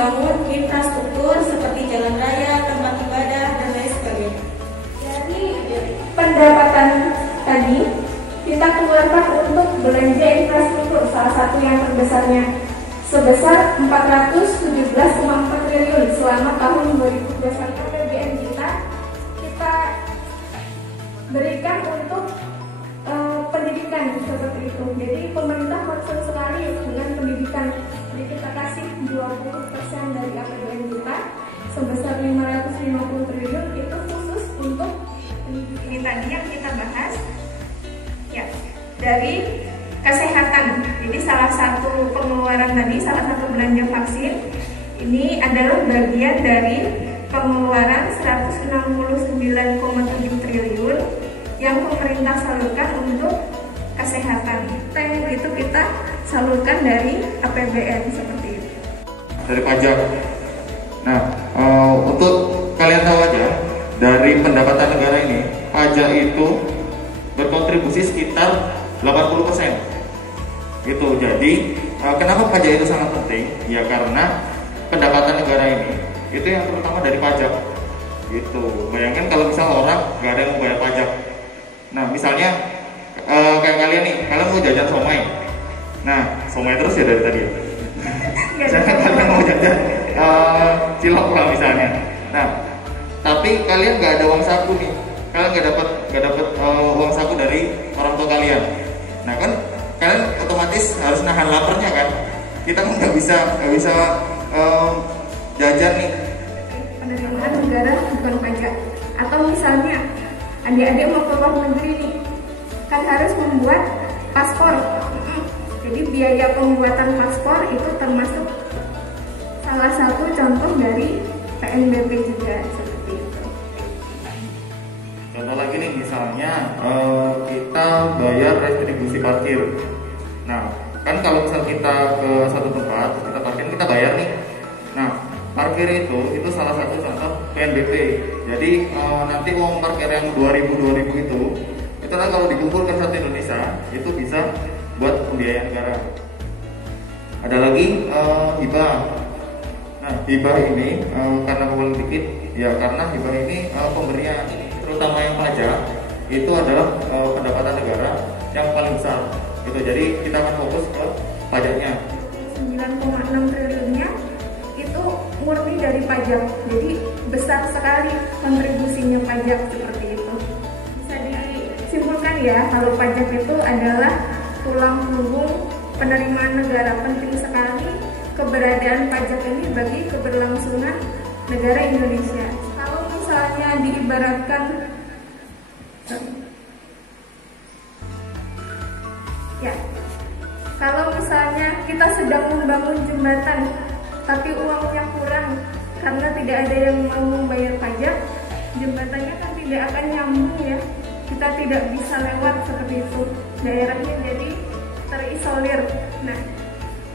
membangun infrastruktur seperti jalan raya, tempat ibadah, dan lain sebagainya. Dari pendapatan tadi, kita keluarkan untuk belanja infrastruktur, salah satu yang terbesarnya sebesar 417,4 triliun selama tahun 2021. APBN kita berikan untuk pendidikan seperti itu. Jadi pemerintah concern sekali dengan pendidikan. Jadi kita kasih 20% dari APBN kita sebesar 550 triliun itu khusus untuk pendidikan. Ini tadi yang kita bahas ya, dari kesehatan. Jadi salah satu pengeluaran tadi, salah satu belanja vaksin ini adalah bagian dari pengeluaran 169,7 triliun yang pemerintah salurkan untuk kesehatan. Yang itu kita salurkan dari APBN seperti itu. Dari pajak. Nah, untuk kalian tahu aja, dari pendapatan negara ini, pajak itu berkontribusi sekitar 80%. Gitu. Jadi, kenapa pajak itu sangat penting? Ya karena pendapatan negara ini itu yang terutama dari pajak. Gitu. Bayangkan kalau misal orang nggak ada yang mau bayar pajak. Nah, misalnya kayak kalian nih, kalian mau jajan somai. Nah, somai terus ya dari tadi ya. Misalnya kalian mau jajan cilok lah misalnya. Nah, tapi kalian nggak ada uang saku nih. Kalian nggak dapat uang saku dari orang tua kalian. Nah kan, kalian otomatis harus nahan laparnya kan. Kita kan nggak bisa jajan nih. Penerimaan negara bukan pajak. Atau misalnya adik-adik mau ke luar negeri nih, kan harus membuat paspor. Jadi biaya pembuatan paspor itu termasuk salah satu contoh dari PNBP juga seperti itu. Contoh lagi nih, misalnya kita bayar retribusi parkir. Nah, kan kalau misal kita ke satu tempat, kita parkir, kita bayar nih. Nah, parkir itu salah satu contoh PNBP. Jadi nanti uang parkir yang 2000 itu kan kalau dikumpulkan satu Indonesia itu bisa buat pembiayaan negara. Ada lagi hibah. Nah, hibah ini karena uang dikit, ya karena hibah ini pemberian, terutama yang pajak itu adalah pendapatan negara yang paling besar. Gitu. Jadi kita akan fokus ke pajaknya. 9,6 triliunnya itu murni dari pajak. Jadi besar sekali kontribusinya pajak seperti itu. Bisa disimpulkan ya, kalau pajak itu adalah tulang punggung penerimaan negara. Penting sekali keberadaan pajak ini bagi keberlangsungan negara Indonesia. Kalau misalnya diibaratkan ya, kalau misalnya kita sedang membangun jembatan tapi uangnya kurang karena tidak ada yang mau membayar pajak, jembatannya kan tidak akan nyambung ya. Kita tidak bisa lewat seperti itu. Daerahnya jadi terisolir. Nah,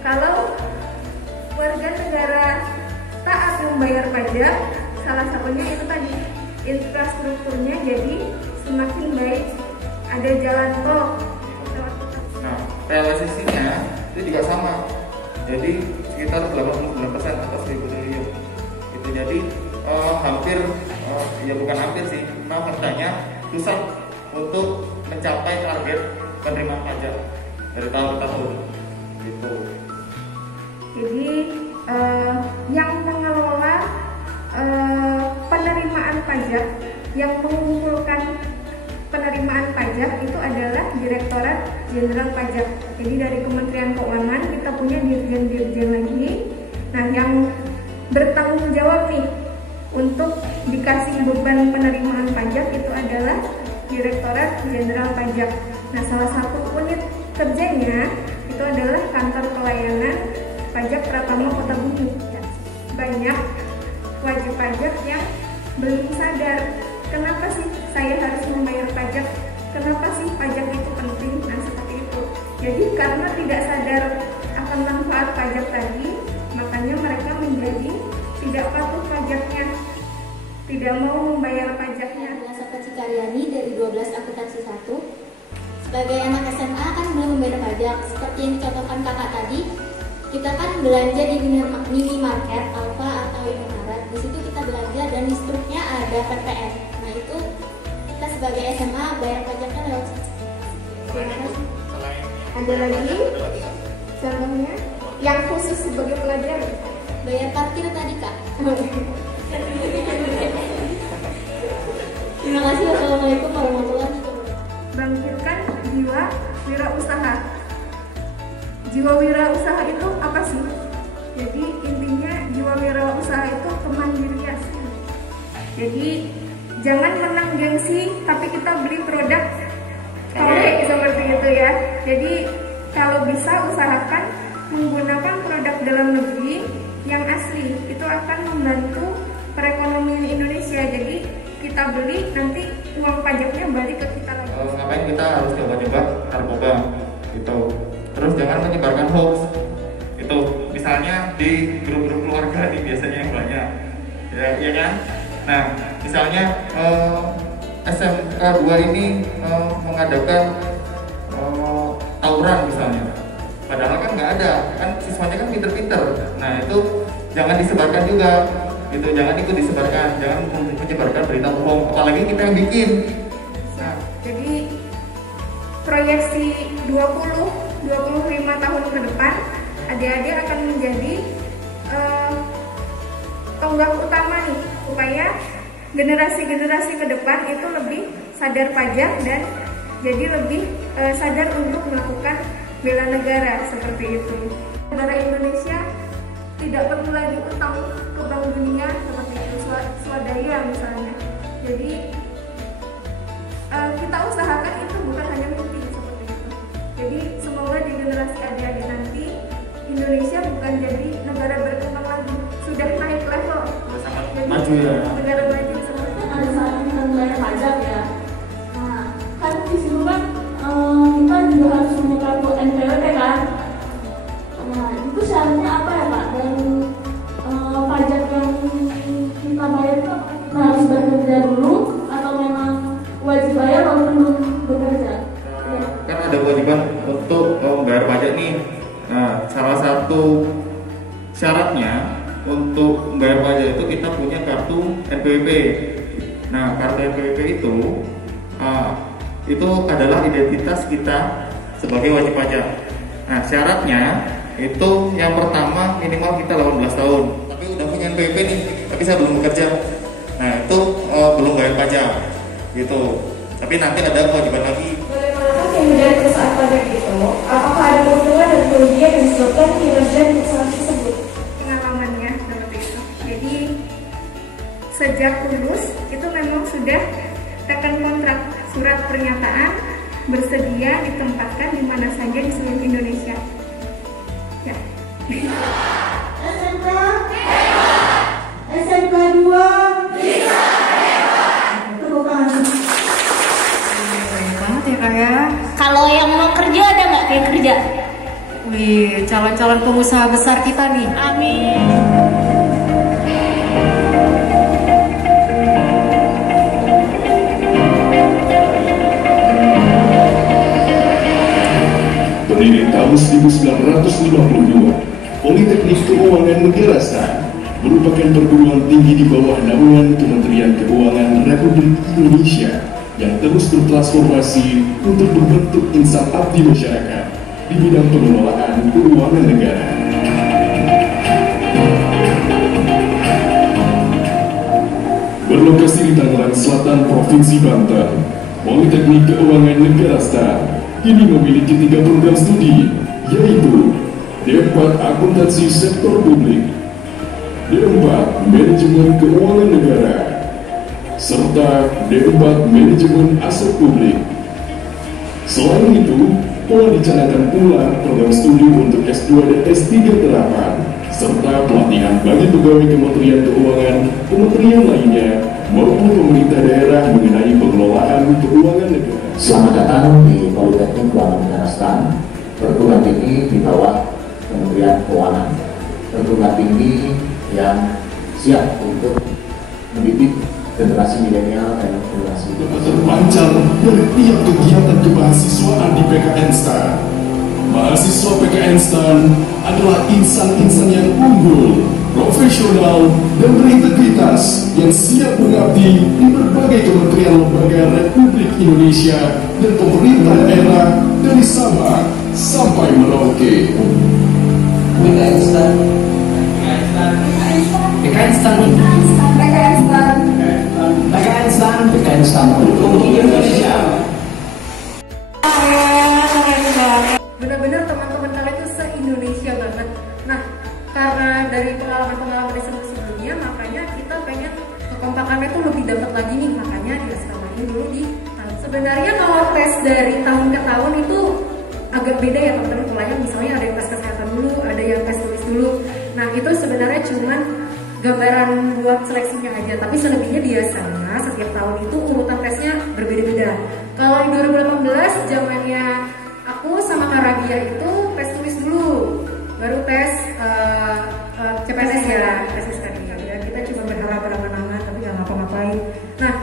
kalau warga negara taat membayar pajak, salah satunya itu tadi, infrastrukturnya jadi semakin baik. Ada jalan tol. Nah, realisasinya itu juga sama. Jadi sekitar 89% atau 1000 triliun. Itu jadi hampir, ya bukan hampir sih, memang faktanya susah untuk mencapai target penerimaan pajak dari tahun ke tahun. Gitu. Jadi yang mengelola penerimaan pajak, yang mengumpulkan penerimaan pajak itu adalah Direktorat Jenderal Pajak. Jadi dari Kementerian Keuangan kita punya dirjen-dirjen lagi. Nah, yang bertanggung jawab nih untuk dikasih beban penerimaan pajak itu adalah Direktorat Jenderal Pajak. Nah, salah satu unit kerjanya itu adalah Kantor Pelayanan Pajak Pratama Kota Bumi. Banyak wajib pajak yang belum sadar, kenapa sih saya harus membayar pajak? Kenapa sih pajak itu penting? Nah, seperti itu. Jadi karena tidak sadar akan manfaat pajak tadi, makanya mereka menjadi tidak patuh pajaknya, tidak mau membayar pajaknya. Sahabat Cikaryani dari 12 akuntansi 1. Sebagai anak SMA kan belum membayar pajak. Seperti yang dicontohkan kakak tadi, kita kan belanja di minimarket, Alfa atau Indomaret. Di situ kita belanja dan di struknya ada PPN. Nah itu kita sebagai SMA bayar pajaknya lewat situ. Ada lagi contohnya yang khusus sebagai pelajar, Bayar parkir tadi Kak. Terima kasih. Wassalamualaikum warahmatullahi wabarakatuh. Bangkitkan jiwa wirausaha. Jiwa wirausaha itu apa sih? Jadi intinya jiwa wirausaha itu kemandirian. Jadi jangan menang gengsi tapi kita beli produk seperti itu ya. Jadi kalau bisa usahakan menggunakan produk dalam negeri yang asli, itu akan membantu perekonomian Indonesia. Jadi kita beli, nanti uang pajaknya balik ke kita lagi. Ngapain kita harus coba-coba narkoba gitu. Terus jangan menyebarkan hoax itu, misalnya di grup-grup keluarga nih biasanya yang banyak ya kan. Nah misalnya SMK 2 ini mengadakan tawuran misalnya, padahal kan nggak ada, kan siswanya kan pinter-pinter. Nah itu jangan disebarkan juga gitu, jangan ikut disebarkan, jangan menyebarkan berita bohong, apalagi kita yang bikin. Nah jadi proyeksi 20-25 tahun ke depan, adik-adik akan menjadi tonggak utama nih supaya generasi-generasi ke depan itu lebih sadar pajak dan jadi lebih sadar untuk melakukan bela negara seperti itu. Negara Indonesia tidak perlu lagi utang ke Bank Dunia seperti itu, swadaya misalnya. Jadi kita usahakan itu bukan hanya mimpi seperti itu. Jadi semoga di generasi adik-adik nanti Indonesia bukan jadi negara berkembang lagi, sudah naik level. Jadi maju ya. Negara maju seperti itu. Ada saatnya kita membayar pajak ya. Nah, kan di situ kan kita juga harus punya kartu NPWP kan. Nah, itu syaratnya apa ya Pak? Dan pajak yang kita bayar itu kita harus bekerja dulu atau memang wajib bayar walaupun belum bekerja? Kan ada kewajiban untuk membayar pajak nih. Nah, salah satu syaratnya untuk membayar pajak itu kita punya kartu NPWP. Nah, kartu NPWP itu adalah identitas kita sebagai wajib pajak. Nah, syaratnya itu yang pertama minimal kita 18 tahun. Tapi udah punya NPWP nih, tapi saya belum bekerja. Nah, itu belum bayar pajak gitu. Tapi nanti ada kewajiban lagi. Bagaimanakah yang menjadi perusahaan pajak itu? Apakah ada keuntungan dan kerugian yang disebabkan kinerja perusahaan tersebut? Pengalamannya seperti itu. Jadi sejak lulus itu memang sudah tekan kontrak, surat pernyataan bersedia ditempatkan di mana saja di seluruh Indonesia. Ya. SMK? SMK 2? Bisa! Tepuk tangan. Banget ya Kak ya. Kalau yang mau kerja ada nggak kayak kerja? Wih, calon-calon pengusaha besar kita nih. Amin. Berdiri tahun 1952, Politeknik Keuangan Negara STAN merupakan perguruan tinggi di bawah naungan Kementerian Keuangan Republik Indonesia yang terus bertransformasi untuk membentuk insan abdi masyarakat di bidang pengelolaan keuangan negara. Berlokasi di Tangerang Selatan, Provinsi Banten, Politeknik Keuangan Negara STAN kini memiliki 3 program studi, yaitu D4 Akuntansi Sektor Publik, D4 Manajemen Keuangan Negara, serta D4 Manajemen Aset Publik. Selain itu, telah dicanangkan pula program studi untuk S2 dan S3 terapan, serta pelatihan bagi pegawai Kementerian Keuangan, kementerian lainnya, maupun pemerintah daerah mengenai pengelolaan keuangan negara. Selamat datang di Politeknik Keuangan Negara STAN, perguruan tinggi di bawah Kementerian Keuangan, perguruan tinggi yang siap untuk mendidik generasi milenial dan generasi terpancar dari tiap kegiatan kemahasiswaan di PKN STAN. mahasiswa PKN STAN adalah insan-insan yang unggul, profesional, dan berintegritas yang siap mengabdi di berbagai kementerian lembaga Republik Indonesia dan pemerintah daerah dari Sabang sampai Merauke. PKN STAN, PKN STAN, PKN STAN, PKN STAN, PKN STAN Republik Indonesia. Benar-benar teman-teman kalian itu se-Indonesia banget. Nah, karena dari pengalaman-pengalaman sebelumnya, makanya kita pengen kekompakannya itu lebih dapat lagi nih. Makanya diasramain dulu di tahun. Sebenarnya kalau tes dari tahun ke tahun itu agak beda ya teman-teman polanya. Misalnya ada yang tes kesehatan dulu, ada yang tes tulis dulu. Nah, itu sebenarnya cuman gambaran buat seleksinya aja. Tapi selebihnya biasanya setiap tahun itu urutan tesnya berbeda-beda. Kalau di 2018 zamannya aku sama Kak Rabia itu tes tulis dulu, baru tes CPNS ya, tes SKD ya. Kita cuma berharap berangan-angan tapi nggak ngapa-ngapain. Nah,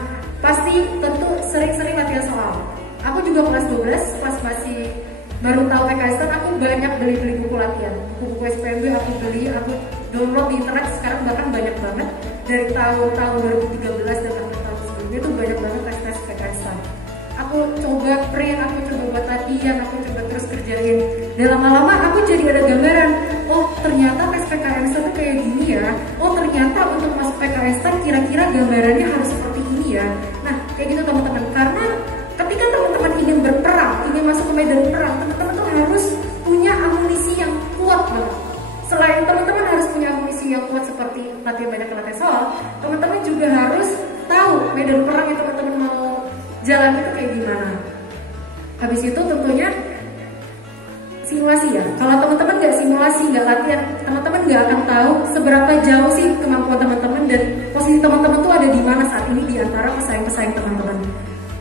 pasti tentu sering-sering latihan soal. Aku juga kelas 12 pas masih baru tahu PKN STAN, aku banyak beli buku latihan, buku-buku SPMB aku beli, aku download di internet. Sekarang bahkan banyak banget dari tahun 2013 dan tahun sebelumnya itu banyak banget tes PKN STAN. Aku coba print, aku coba buat latihan, aku coba terus kerjain. Dan lama-lama aku jadi ada gambaran, oh ternyata tes PKN STAN itu kayak gini ya. Oh ternyata untuk masuk PKN STAN kira-kira gambarannya harus seperti ini ya. Nah kayak gitu teman-teman. Karena ketika teman-teman ingin berperang, ingin masuk ke medan perang, teman-teman tuh harus punya amunisi yang kuat banget. Selain teman-teman harus punya amunisi yang kuat seperti latihan soal, teman-teman juga harus tahu medan perang yang teman-teman mau jalan itu kayak gimana. Habis itu tentunya simulasi ya. Kalau teman-teman nggak simulasi, nggak latihan, teman-teman nggak akan tahu seberapa jauh sih kemampuan teman-teman dan posisi teman-teman tuh ada di mana saat ini di antara pesaing-pesaing teman-teman.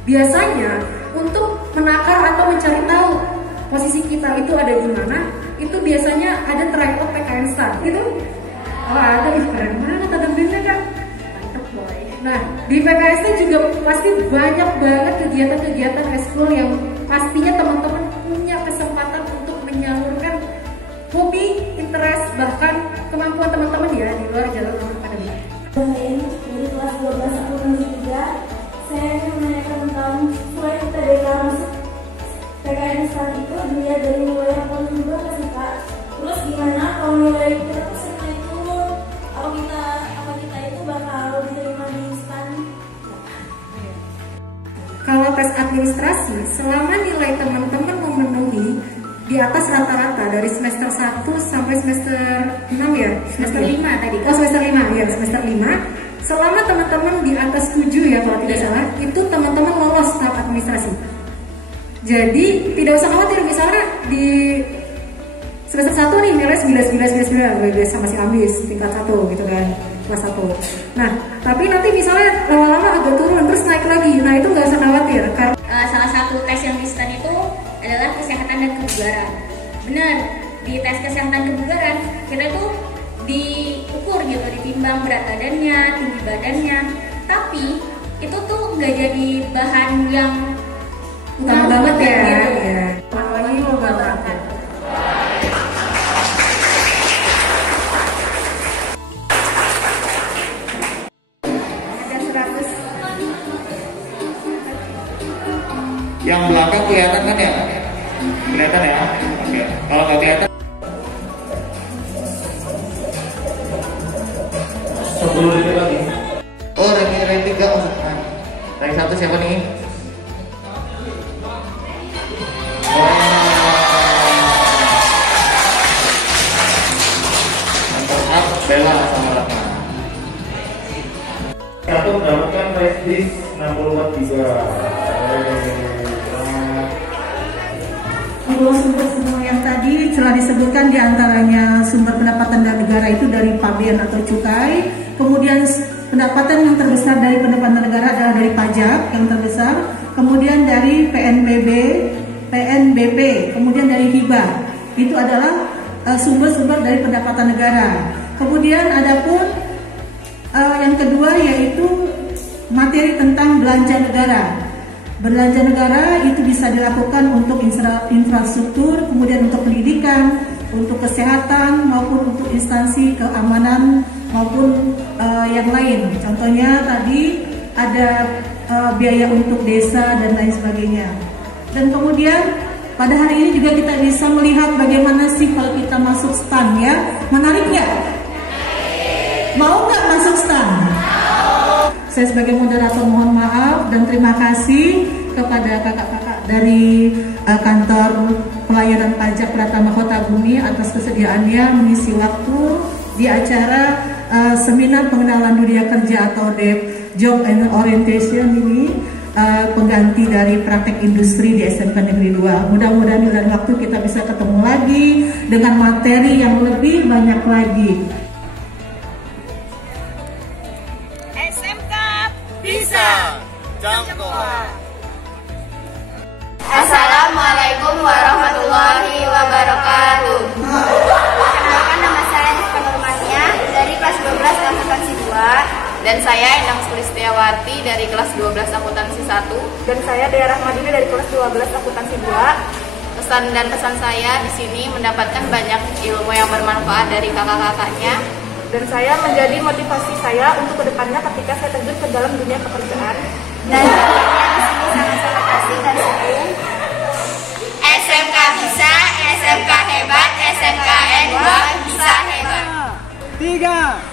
Biasanya untuk menakar atau mencari tahu posisi kita itu ada di mana, itu biasanya ada tryout PKN STAN gitu. Oh ada, keren banget ada bandnya Kak. Nah, di PKST juga pasti banyak banget kegiatan-kegiatan eskul yang pastinya teman-teman punya kesempatan untuk menyalurkan hobi, interest, bahkan kemampuan teman-teman ya di luar jalur akademik. Dari kelas 12 aku menuju 3, saya ingin menanyakan tentang selain UTBK masuk PKN STAN itu dilihat dari nilai yang paling juga nggak sih Kak? Terus gimana kalau nilai kita peserta itu apa kita itu bakal diterima di STAN? Kalau tes administrasi, selama nilai teman-teman memenuhi di atas rata-rata dari semester 1 sampai semester 6 ya? Semester 5 tadi. Oh semester 5 ya, semester 5. Selama teman-teman di atas 7 ya kalau tidak salah, itu teman-teman lolos tahap administrasi. Jadi tidak usah khawatir misalnya di semester 1 nih nilai 9 biasa masih ambis tingkat 1 gitu kan, kelas 1. Nah, tapi nanti misalnya lama-lama agak turun terus naik lagi. Nah, itu nggak usah khawatir karena Salah satu tes yang di STAN itu adalah kesehatan dan kebugaran. Benar, di tes kesehatan kebugaran kita itu diukur gitu, ditimbang berat badannya, tinggi badannya. Tapi itu tuh nggak jadi bahan yang utama banget ya. Gitu. Ya. Apalagi mau banget. Yang belakang kelihatan kan ya? Kelihatan ya? Oke. Kalau nggak kelihatan, Sebelum itu lagi. oh ranking 3 maksudnya. Ranking 1 siapa nih? Mantap, Bella sama Ratna. Satu mendapatkan prestis 64 Sumber-sumber yang tadi telah disebutkan diantaranya sumber pendapatan dan negara itu dari pabean atau cukai, kemudian pendapatan yang terbesar dari pendapatan negara adalah dari pajak yang terbesar, kemudian dari PNBP, kemudian dari hibah. Itu adalah sumber-sumber dari pendapatan negara. Kemudian adapun yang kedua yaitu materi tentang belanja negara. Belanja negara itu bisa dilakukan untuk infrastruktur, kemudian untuk pendidikan, untuk kesehatan, maupun untuk instansi keamanan, maupun yang lain. Contohnya tadi ada biaya untuk desa dan lain sebagainya. Dan kemudian pada hari ini juga kita bisa melihat bagaimana sih kalau kita masuk stan, ya. Menarik nggak? Mau nggak masuk stan? Saya sebagai moderator mohon maaf dan terima kasih kepada kakak-kakak dari kantor pelayanan pajak Pratama Kota Bumi atas kesediaannya mengisi waktu di acara seminar pengenalan dunia kerja atau DEP Job and Orientation ini, pengganti dari praktek industri di SMK Negeri 2. Mudah-mudahan di lain waktu kita bisa ketemu lagi dengan materi yang lebih banyak lagi. SMK bisa jangkauan. Assalamualaikum warahmatullahi wabarakatuh. Perkenalkan, nama saya Nispa Nurmania dari kelas 12 akuntansi 2, dan saya Endang Sulistiawati dari kelas 12 akuntansi 1, Dan saya Dea Rahmadini dari kelas 12 akuntansi 2. Pesan dan kesan saya di sini mendapatkan banyak ilmu yang bermanfaat dari kakak-kakaknya. Dan saya menjadi motivasi saya untuk kedepannya ketika saya terjun ke dalam dunia pekerjaan. Dan tentunya di sini sangat-sangat asik dan seru. SMK bisa, SMK hebat, SMKN 2 bisa hebat. 3